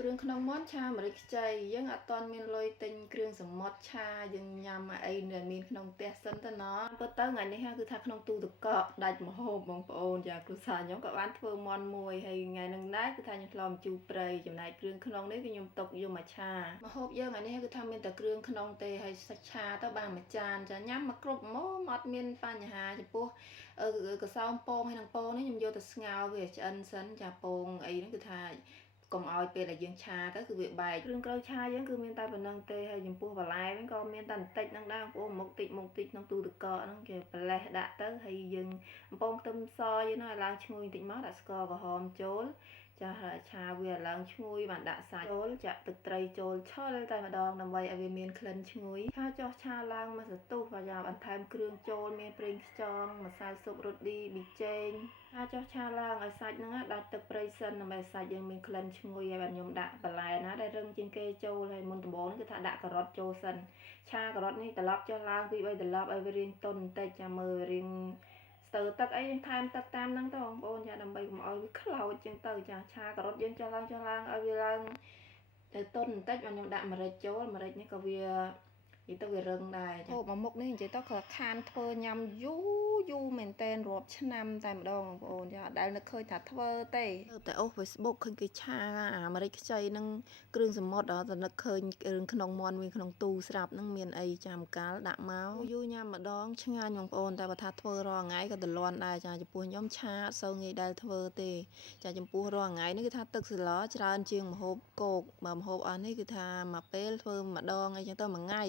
គ្រឿងក្នុងមាន់ឆាម្រេចខ្ចីយើងអត់ទាន់មានលុយទិញគ្រឿងសមុទ្រឆាយើងញ៉ាំអីដែលមានក្នុងផ្ទះសិនទៅណទៅថ្ងៃនេះគឺថាក្នុងទូទឹកកកដាច់ម្ហូបបងប្អូនចាគ្រួសារខ្ញុំក៏បានធ្វើមាន់មួយហើយថ្ងៃហ្នឹងដែរគឺថាខ្ញុំធ្លាប់ជូរព្រៃចំណែកគ្រឿងក្នុងនេះគឺខ្ញុំទុកយកមកឆាម្ហូបយើងថ្ងៃនេះគឺថាមានតែគ្រឿងក្នុងទេហើយសាច់ឆាទៅបានមួយចានចាញ៉ាំមកគ្រប់ហ្មងអត់មានបញ្ហាចំពោះកសោមពងហើយនឹងពងនេះខ្ញុំយកទៅស្ងោរវាឆ្អិនសិនចាពងអីហ្នឹងគឺថាកុំឲ្យពេលដែលយើងឆាទៅគឺវាបែកគ្រឿងក្រូចឆាយើងគឺមានតែប៉ុណ្្នឹងទេហើយចំពោះបន្លែហ្នឹងក៏មានតែបន្តិចហ្នឹងដែរបងប្អូនមុខតិចក្នុងទូទឹកកកហ្នឹងគេប្រឡេះដាក់ទៅហើយយើងបំពងខ្ទឹមសយើងហ្នឹងឲ្យឡើងឈ្ងុយបន្តិចមកដាក់ស្ករក្រហមចូលចាឆាវាឡើងឈ្ងុយបានដាក់សាច់ចូលចាក់ទឹកត្រីចូលឆុលតែម្ដងដើម្បីឲ្យវាមានក្លិនឈ្ងុយឆាចុះឆាឡើងមកសន្ទុះបើយ៉ាងបន្ថែមគ្រឿងចូលមានប្រេងខ្យងម្សៅស៊ុបរ៉ូឌីប៊ីចេងឆាចុះឆាឡើងឲ្យសាច់ហ្នឹងដាច់ទឹកព្រៃសិនដើម្បីសាច់យើងមានក្លិនឈ្ងុយហើយបាទខ្ញុំដាក់បន្លែណាដែលរឹងជាងគេចូលហើយមុនដំបូងគឺថាដាក់ការ៉ុតចូលសិនឆាការ៉ុតនេះត្រឡប់ចុះឡើង2 3ត្រឡប់ឲ្យវារាងទន់បន្តិចចាំមើលរាងស្ទើរទឹកអីយើងថែមទឹកតាមហ្នឹងទៅបងប្អូនចាដើម្បីកុំឲ្យវាខ្លោចចឹងទៅចាឆាការ៉ុតយើងចុះឡើងឲ្យវាឡើងទៅទន់បន្តិចបាទខ្ញុំដាក់ម្រេចចូលម្រេចនេះក៏វានិយាយទៅវារឹងដែរហូបមកមុខនេះនិយាយទៅក៏ខានធ្វើញ៉ាំយូរមែនតែនរាប់ឆ្នាំតែម្ដងបងប្អូនចាអត់ដែលនឹកឃើញថាធ្វើទេតែអូស Facebook ឃើញគេឆាអាម្រេចខ្ចីនឹងគ្រឿងសមុទ្រដល់តែនឹកឃើញគ្រឿងក្នុងមាន់មានក្នុងទូស្រាប់ហ្នឹងមានអីចាំកាលដាក់មកយូរញ៉ាំម្ដងឆ្ងាញ់បងប្អូនតែបើថាធ្វើរាល់ថ្ងៃក៏ទលាន់ដែរចាចំពោះខ្ញុំឆាអត់សូវងាយដែលធ្វើទេចាចំពោះរាល់ថ្ងៃនេះគឺថាទឹកសឡច្រើនជាងម្ហូបគោកបើម្ហូបអស់នេះគឺថាមួយពេលធ្វើម្ដងអីចឹងទៅមួយថ្ងៃ